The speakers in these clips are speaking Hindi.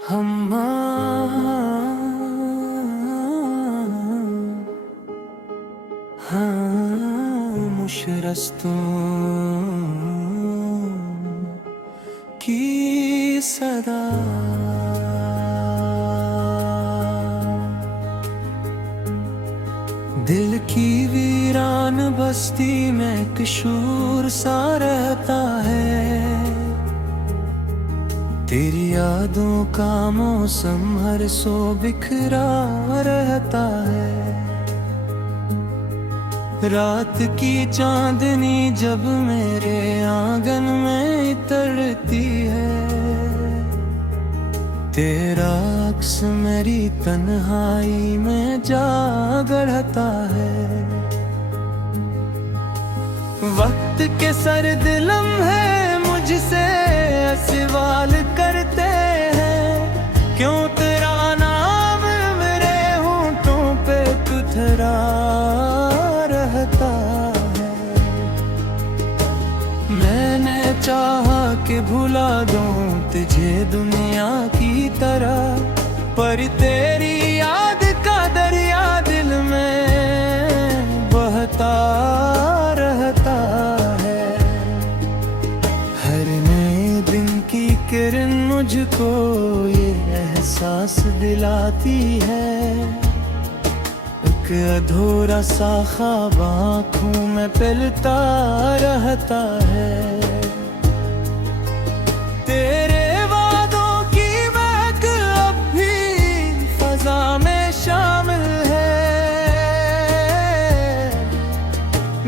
हम मुशरस्तों की सदा दिल की वीरान बस्ती में किशोर सा रहता है। तेरी यादों का मौसम हर सो बिखरा रहता है। रात की चांदनी जब मेरे आंगन में इतरती है, तेरा अक्स मेरी तन्हाई में जाग रहता है। वक्त के सर्द लम्हे मुझसे सवाल करते हैं, क्यों तेरा नाम मेरे होंठों पे तुथरा रहता है। मैंने चाहा कि भुला दूं तुझे दुनिया की तरह, पर तेरी याद का दरिया दिल में बहता रहता है। हर नए दिन की किरण मुझको ये एहसास दिलाती है, एक अधूरा सा ख्वाब आँखों में पिलता रहता है। तेरे वादों की महक अब भी फजा में शामिल है।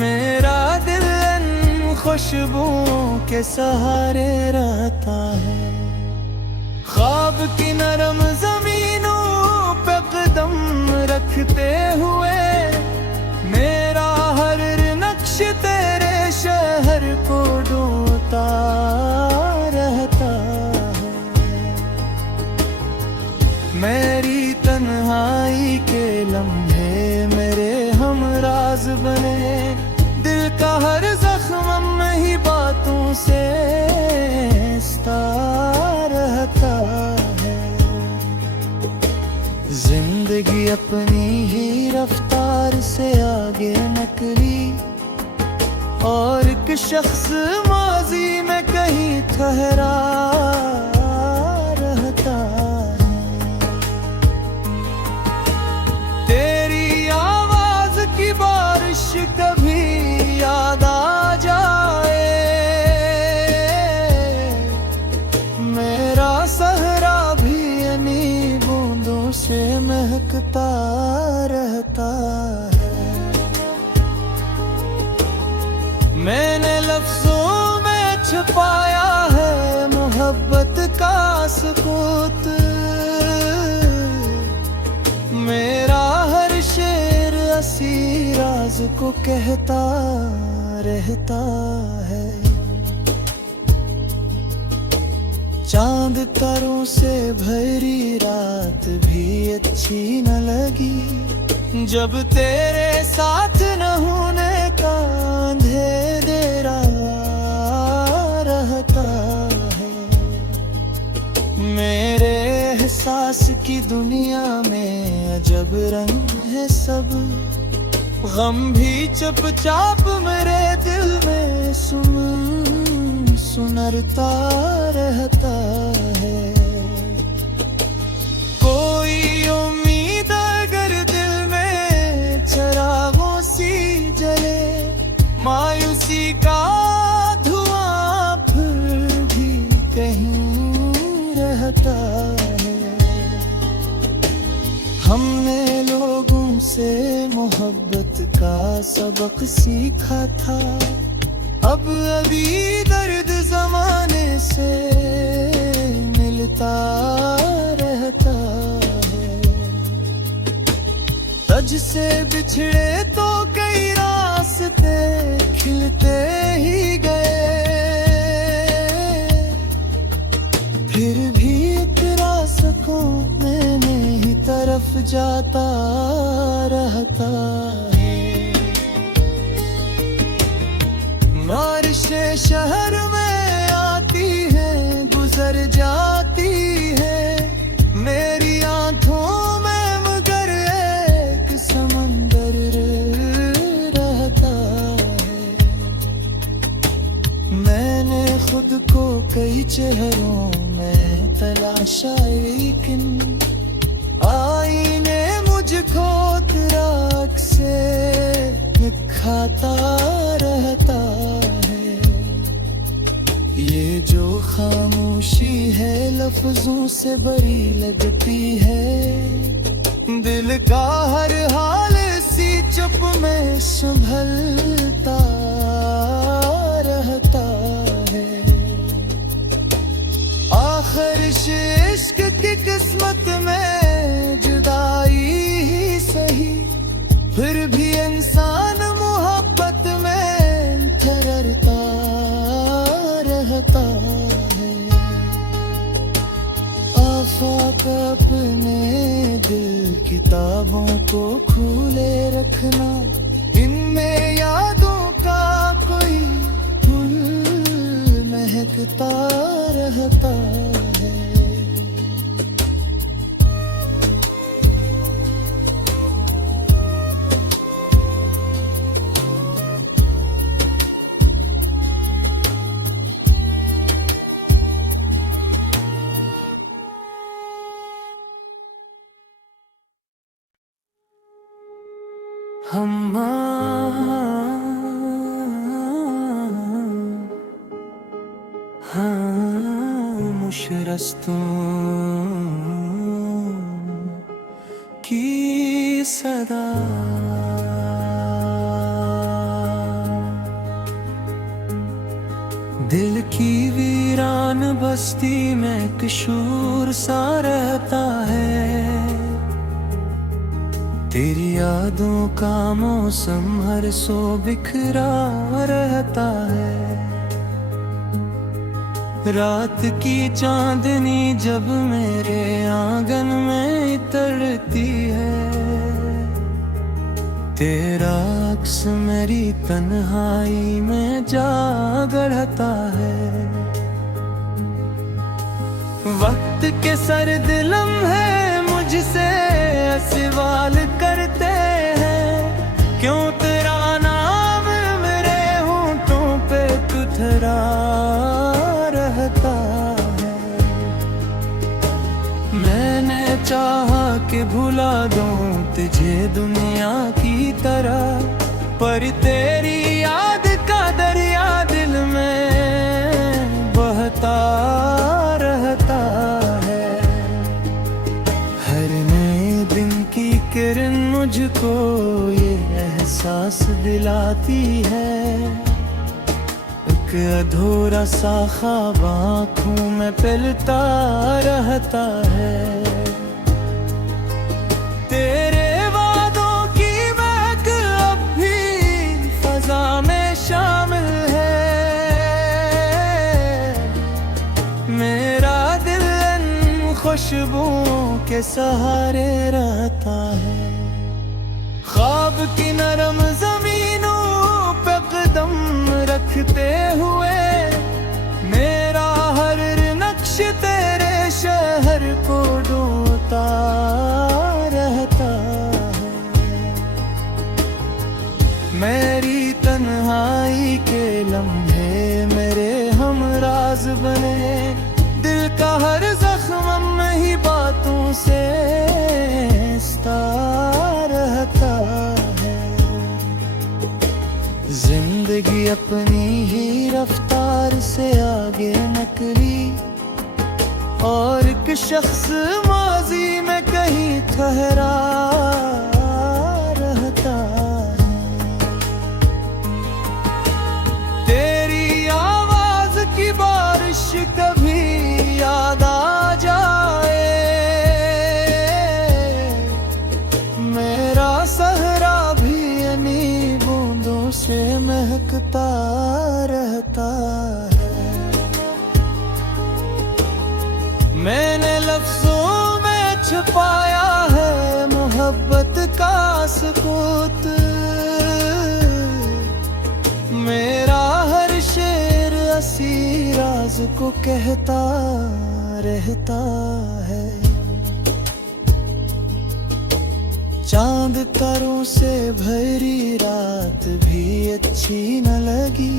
मेरा दिल इन खुशबुओं के सहारे रहता है। ख्वाब की नरम जमीनों पे कदम रखते हुए मेरा हर नक्श तेरे शहर को ढूंढता रहता है। मेरी तन्हाई के लम्हे मेरे हमराज बने, दिल का हर जख्म ही बातों से रहता है। जिंदगी अपनी ही रफ्तार से आगे निकली, और एक शख्स माजी में कहीं ठहरा रहता है। तेरी आवाज की बारिश कभी याद आ जाए, मेरा सहरा भी इन्हीं बूंदों से महकता रहता है। मैंने लफ्जों में छुपाया है मोहब्बत का सुकूत, मेरा हर शेर असी राज को कहता रहता है। चांद तारों से भरी रात भी अच्छी न लगी, जब तेरे साथ न होने का अंधेरा रहता है। मेरे एहसास की दुनिया में अजब रंग है सब, गम भी चुपचाप मेरे दिल में सुनरता रहता है। कोई उम्मीद अगर दिल में चिरागों सी जले, मायूसी का धुआं फिर भी कहीं रहता है। हमने लोगों से मोहब्बत का सबक सीखा था, अब अभी दर्द जमाने से मिलता रहता है। तज से बिछड़े तो कई रास्ते खिलते ही गए, फिर भी तेरा सकूं मैंने ही तरफ जाता रहता है। बारिशें शहर में आती हैं गुजर जाती है, चेहरों में तलाशा, लेकिन आईने मुझको राख से दिखाता रहता है। ये जो खामोशी है लफ्जों से बड़ी लगती है, दिल का हर हाल सी चुप में संभलता रहता है। आखिर इश्क की किस्मत में जुदाई ही सही, फिर भी इंसान मोहब्बत में ठहरता रहता है। आफाक अपने दिल किताबों को खुले रखना, इनमें यादों का कोई फूल महकता रहता है। हम मुशरस्तों की सदा, दिल की वीरान बस्ती में किशोर सा रहता है। तेरी यादों का मौसम हर सो बिखरा रहता है। रात की चांदनी जब मेरे आंगन में उतरती है, तेरा अक्स मेरी तन्हाई में जाग रहता है। वक्त के सर्द लम्हे मुझसे सवाल करते हैं, क्यों तेरा नाम मेरे होंठों पे तुथरा रहता है। मैंने चाहा कि भुला दूं तुझे दुनिया की तरह, पर तेरी याद का दरिया दिल में बहता रहता है। हर नए दिन की किरण मुझको ये एहसास दिलाती है, एक अधूरा सा ख्वाब आँखों में पिलता रहता है। तेरे वादों की महक अब भी फजा में शामिल है। मेरा दिल इन खुशबुओं के सहारे रहता है। ख्वाब की नरम जमीनों पे कदम रखते हुए, मेरा हर नक्श तेरे शहर को ढूंढता रहता है। मेरी तन्हाई के लम्हे मेरे हमराज बने, दिल का हर जख्म में ही बातों से रहता है। जिंदगी अपनी ही रफ्तार से आगे निकली, और एक शख्स माजी में कहीं ठहरा रहता है। तेरी आवाज की बारिश कभी याद आ जाए, मेरा सहरा भी इन्हीं बूंदों से महकता रहता है। मैंने लफ्जों में छुपाया है मोहब्बत का सुकूत, मेरा हर शेर हंसी राज को कहता रहता है। चांद तारों से भरी रात भी अच्छी न लगी,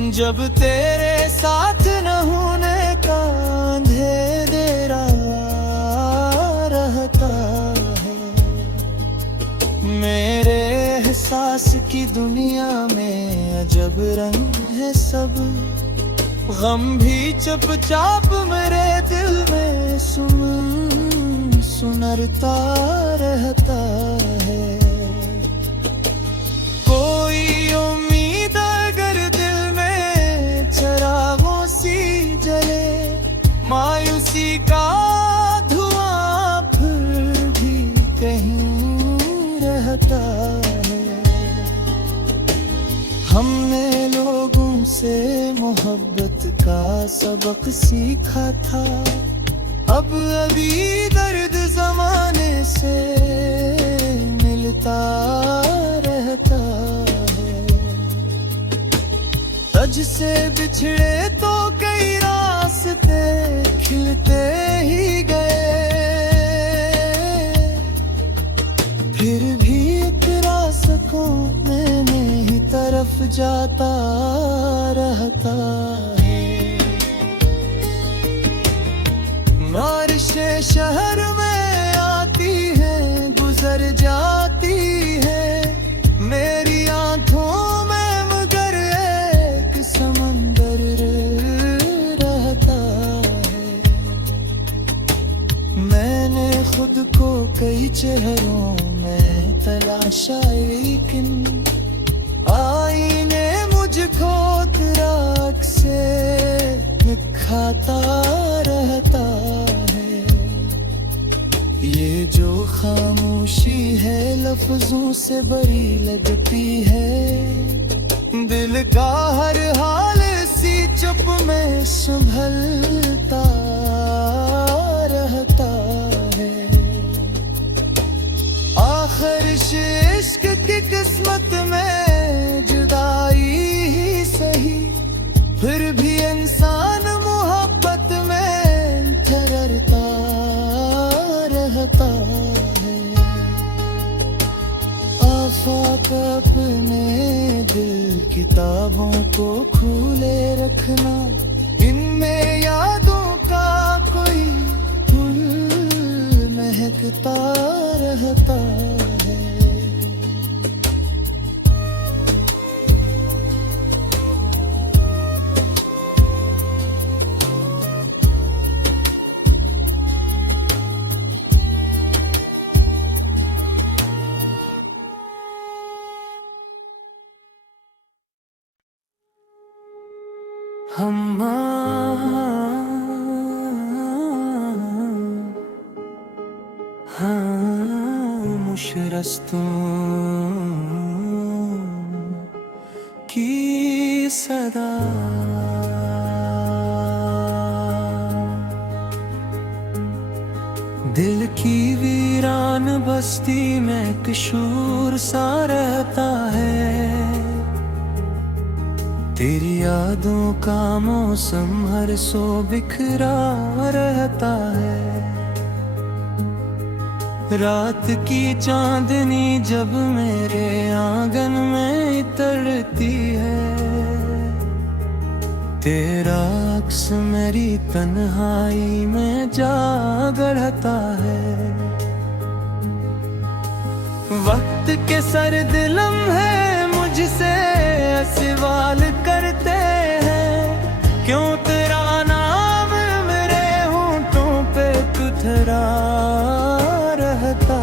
जब तेरे साथ न होने का अंधेरा रहता है। मेरे एहसास की दुनिया में अजब रंग है सब, गम भी चुपचाप मेरे दिल में सुनरता रहता है। कोई उम्मीद अगर दिल में चरागों सी जले, मायूसी का धुआं फिर भी कहीं रहता है। हमने लोगों से मोहब्बत का सबक सीखा था, अब अभी दर्द जमाने से मिलता रहता है। तज से बिछड़े तो कई रास्ते खिलते ही गए, फिर भी एक रास्तों में ही तरफ जाता रहता है। बारिशें शहर में आती हैं गुजर जाती है, मेरी आंखों में मगर एक समंदर रहता है। मैंने खुद को कई चेहरों में तलाशा, लेकिन आईने मुझको तराक से दिखाता रहता है। ये जो खामोशी है लफ्जों से बड़ी लगती है, दिल का हर हाल सी चुप में संभलता रहता है। आखिर इश्क की किस्मत में जुदाई ही सही, फिर भी इंसान मोहब्बत में ठहरता रहता है। आफाक अपने दिल किताबों को खुले रखना, इनमें यादों का कोई फूल महकता रहता है। मुशरस्तों की सदा, दिल की वीरान बस्ती में किशोर सा रहता है। तेरी यादों का मौसम हर सो बिखरा रहता है। रात की चांदनी जब मेरे आंगन में इतरती है, तेरा अक्स मेरी तन्हाई में जाग रहता है। वक्त के सर्द लम्हे मुझसे सवाल करते हैं, क्यों तेरा नाम मेरे होंठों पे कुथरा रहता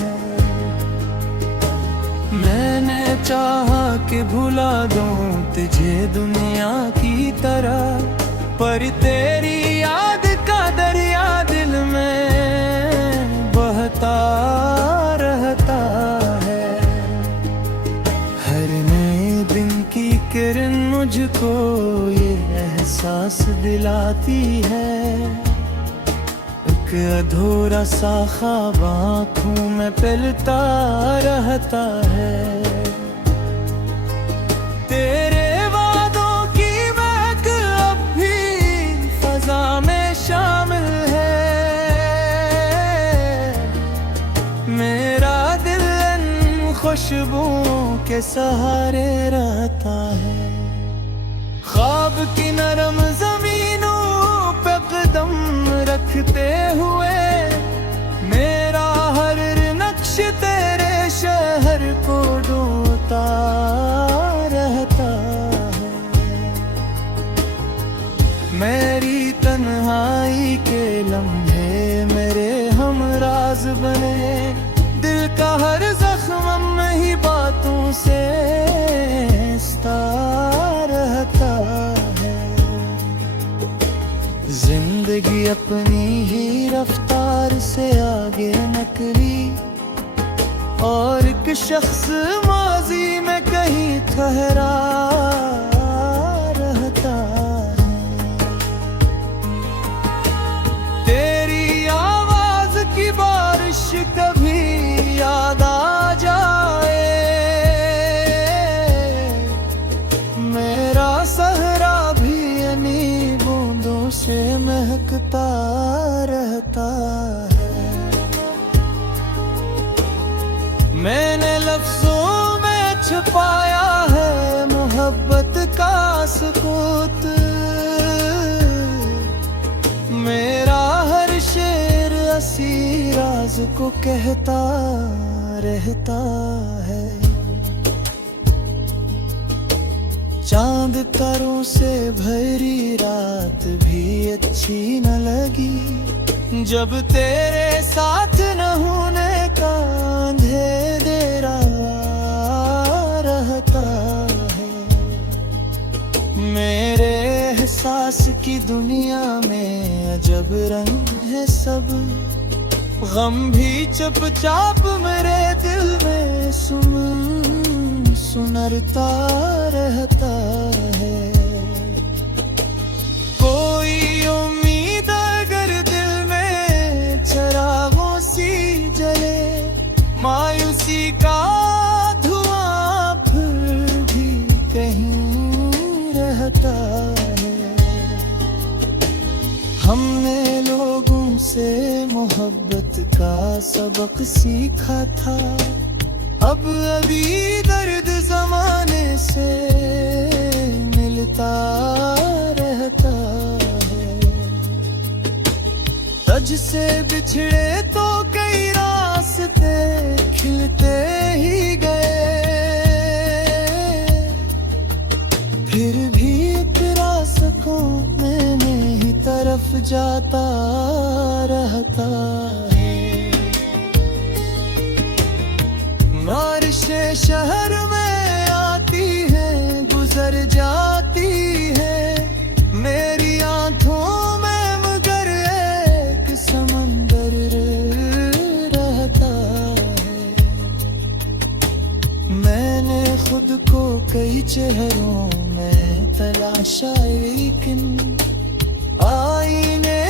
है। मैंने चाहा कि भुला दूं तुझे दुनिया की तरह, पर तेरी याद का दरिया दिल में बहता रहता है। हर नए दिन की किरण मुझको ये एहसास दिलाती है, एक अधूरा सा ख्वाब आँखों में पिलता रहता है। तेरे वादों की महक अब भी फजा में शामिल है, मेरा दिल इन खुशबुओं के सहारे रहता है। अब की नरम जमीनों पे कदम रखते हुए मेरा हर नक्श तेरे शहर को ढूंढता रहता है। मेरी तन्हाई के लम्हे मेरे हमराज बने, दिल का हर जख्म में ही बातों से रहता है। जिंदगी अपनी ही रफ्तार से आगे निकली और एक शख्स माजी में कहीं ठहरा रहता है। तेरी आवाज की बारिश कभी याद आ जाए, मेरा सहरा भी इन्हीं बूंदों से महकता रहता है। मैंने लफ्जों में छुपाया है मोहब्बत का सुकूत, मेरा हर शेर असी राज को कहता रहता है। चांद तारों से भरी रात भी अच्छी न लगी, जब तेरे साथ न होने का अंधेरा रहता है। मेरे एहसास की दुनिया में अजब रंग है सब, गम भी चुपचाप मेरे दिल में सुनरता रहता है। कोई उम्मीद अगर दिल में चरागों सी जले, मायूसी का धुआं फिर भी कहीं रहता है। हमने लोगों से मोहब्बत का सबक सीखा था, अब अभी दर्द जमाने से मिलता रहता है। तज से बिछड़े तो कई रास्ते खिलते ही गए, फिर भी इतरा सकूं मैंने ही तरफ जाता रहता है। बारिशे शहर में आती है गुजर जाती है, मेरी आंखों में मगर एक समंदर रहता है। मैंने खुद को कई चेहरों में तलाशा, लेकिन आईने